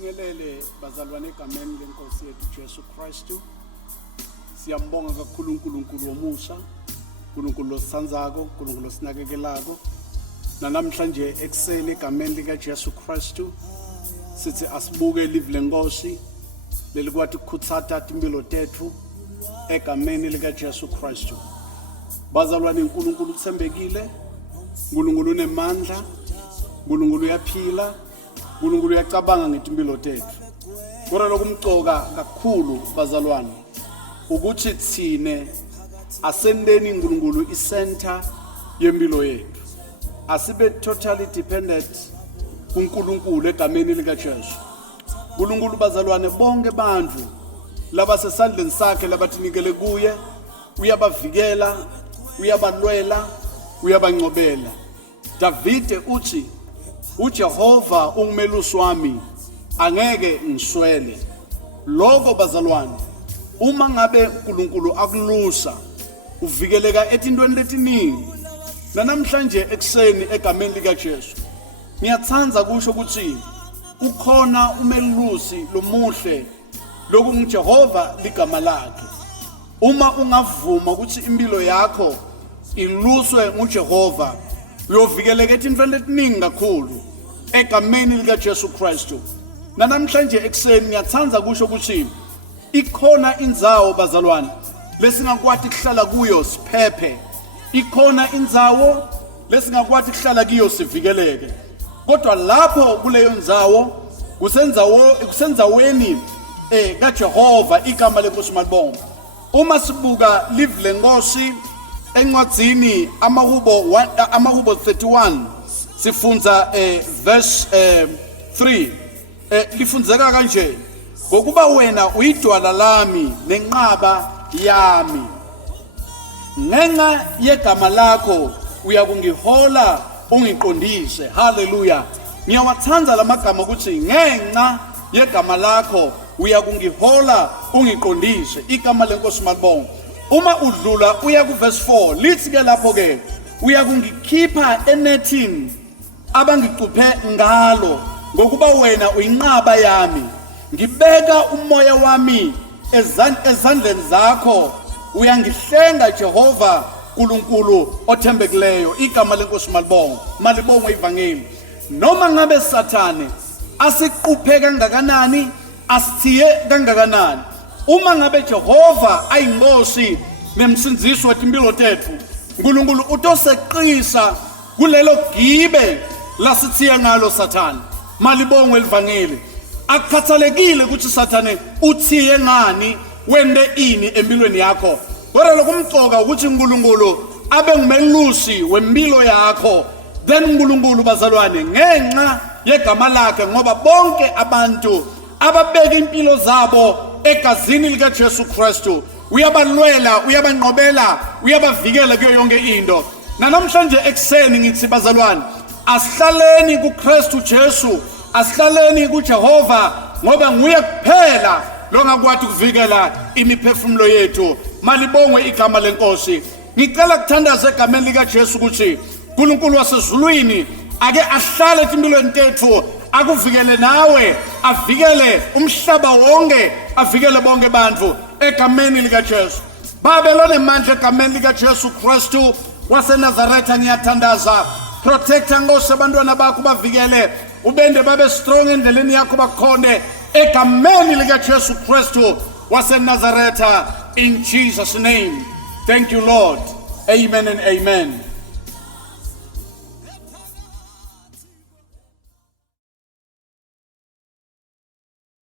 Sibingelele bazalwane egameni lenkosi yethu Jesu Kristu. Siyambonga kakhulu uNkulunkulu womusa, uNkulunkulu osithandzako, uNkulunkulu osinakekelako. Namhlanje ekseni egameni lika Jesu Kristu sithi asibuke live lenkosi lelikwathi ukukhutsata impilo tethu egameni lika Jesu Kristu. Bazalwane uNkulunkulu uthembekile, uNkulunkulu unemandla, uNkulunkulu uyaphila, uNkulunkulu uyacabanga ngetimpilo tethu. Kodwa lokumcoka kakhulu bazalwane ukuthi thine asendeni uNkulunkulu isenter yempilo yethu. Asibe totally dependent kuNkulunkulu egameni lika Jesu. uNkulunkulu bazalwane bonke bandlu laba sesandleni sakhe labathinikele kuye, uyabavikela, uyabalwela, uyabangcobela. Davide uthi uJehova ungumelusi wami, angeke ngiswele. Lokho bazalwane, uma ngabe uNkulunkulu akulusa, uvikeleka etintweni letiningi. Namhlanje ekseni egameni lika Jesu, ngiyathanda kusho ukuthi ukhona umelusi lomuhle lokhu nguJehova ligama lakhe. Uma ungavuma ukuthi impilo yakho iluswe nguJehova, uyovikeleka etintweni letiningi kakhulu egameni lika Jesu Kristu. Namhlanje ekseni ngiyathanda kusho ukuthi ikhona indzawo bazalwane lesingakwathi kuhlala kuyo siphephe. Ikhona indzawo lesingakwathi kuhlala kuyo sivikeleke. Kodwa lapho kuleyo ndzawo kusenzaweni kaJehova igama lenkosi malibonga. Uma sibuka live lenkosi encwadzini amahubo 31 sifunza verse 3 lifundzeka kanje: ngokuba wena uyidwala lami nenqaba yami, ngenxa yegama lakho uyakungihola ungiqondise. Haleluya. Ngiyawathanda lamagama ukuthi ngenxa yegama lakho uyakungihola ungiqondise. Igama lenkosi malibonga. Uma udlula uya ku verse 4 lithi ke lapho ke uyakungikhipha enethini abangicuphe ngalo, ngokuba wena uyinqaba yami. Ngibeka umoya wami ezandleni zakho, uyangihlenga Jehova uNkulunkulu othembekileyo. Igama lenkosi malibonga. Malibonga ivangeli. Noma ngabe Sathane asiquphe kangakanani, asithiye kangakanani, uma ngabe Jehova ayinkosi nemsindzisi wetimpilo tethu, uNkulunkulu utoseqisa kulelo gibe lasithiya ngalo Sathane. Malibonga elivangeli. Akukhathalekile ukuthi Sathane uthiye ngani, wende ini empilweni yakho. Kodwa lokumcoka ukuthi uNkulunkulu abe ngumelusi wempilo yakho. Then uNkulunkulu bazalwane ngenxa yegama lakhe, ngoba bonke abantu ababeka impilo zabo egazini lika Jesu Kristu uyabalwela, uyabanqobela, uyabavikela kuyo yonke into. Namhlanje ekseni ngithi bazalwane, asihlaleni kuKristu Jesu, asihlaleni kuJehova, ngoba nguye kuphela longakwathi ukuvikela imiphefumulo yethu. Malibongwe igama lenkosi. Ngicela kuthandaza egameni lika Jesu ukuthi uNkulunkulu wasezulwini ake ahlale empilweni tethu, akuvikele nawe, avikele umhlaba wonke, avikele bonke abantu egameni lika Jesu. Babelone manje egameni lika Jesu Kristu waseNazaretha. Ngiyathandaza, protecta ngose abantwana bakho, bavikele, ubende babe strong endleleni yakho, bakhone egameni lika Jesu Kristu waseNazaretha. In Jesus' name. Thank you, Lord. Amen and amen.